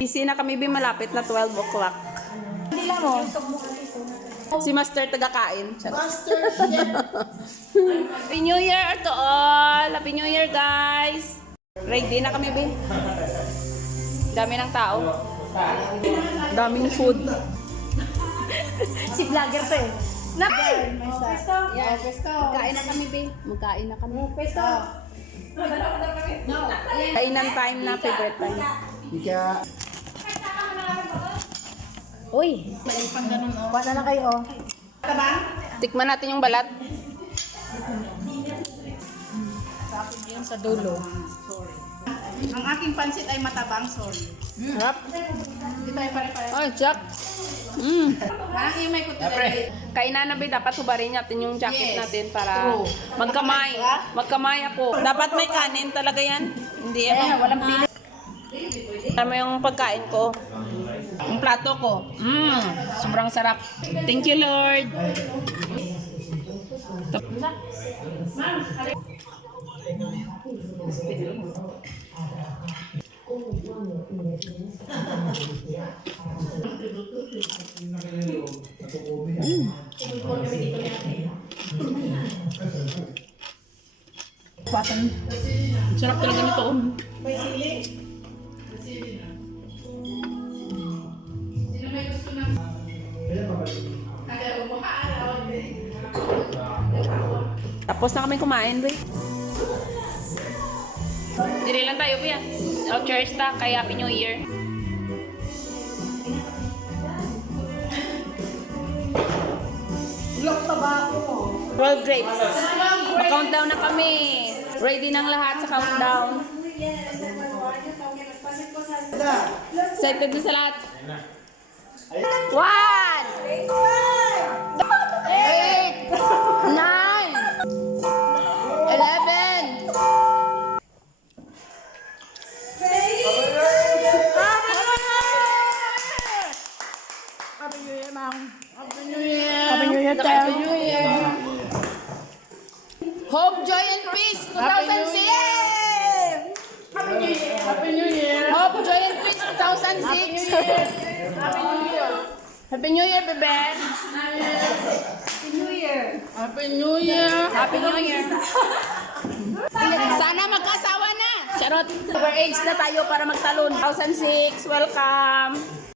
Busy na kami, malapit na 12 o'clock. Hindi mo. Si Master tagakain. Master Chef. Happy New Year to all! Happy New Year, guys! Ready na kami, Be. Dami ng tao. Daming food. Si vlogger to eh. Nay! Yeah. Magkain na kami, Be. Magkain na kami. Kainan time na, favorite time. Ika. Uy. Wala na kayo oh. Tikman natin yung balat. Yung sa dulo. Ang aking pansit ay matabang, sorry. Sarap. Dito ay pare-pare. Ay, Jack. Parang yung may kutin. Kainan na, Be. Dapat hubarin natin yung jacket Yes. natin para magkamay. Magkamay ako. Dapat may kanin talaga yan. Hindi Walang pili. Alam mo yung pagkain ko. Yung plato ko. Sobrang sarap. Thank you, Lord. Sarap talaga nito. Tapos na kami kumain, Be. Dili lang tayo, Be. Oh, church ta, kaya Happy New Year. Lock tabako mo. 12 grapes. Mag-countdown na kami. Ready ng lahat sa countdown. Excited na sa lahat. 1 8 9 11 Happy New Year, Ma'am. Happy New Year! Happy New Year, Tem. Happy New Year! Hope, joy, and peace! 2006! Happy New Year. Happy New Year. Hope, joy, and peace! 2006! Happy New Year. Happy New Year, bebe! Happy New Year. Happy New Year! Happy New Year! Sana magkasawa na! Charot! Overage na tayo para magtalon. 2006, welcome!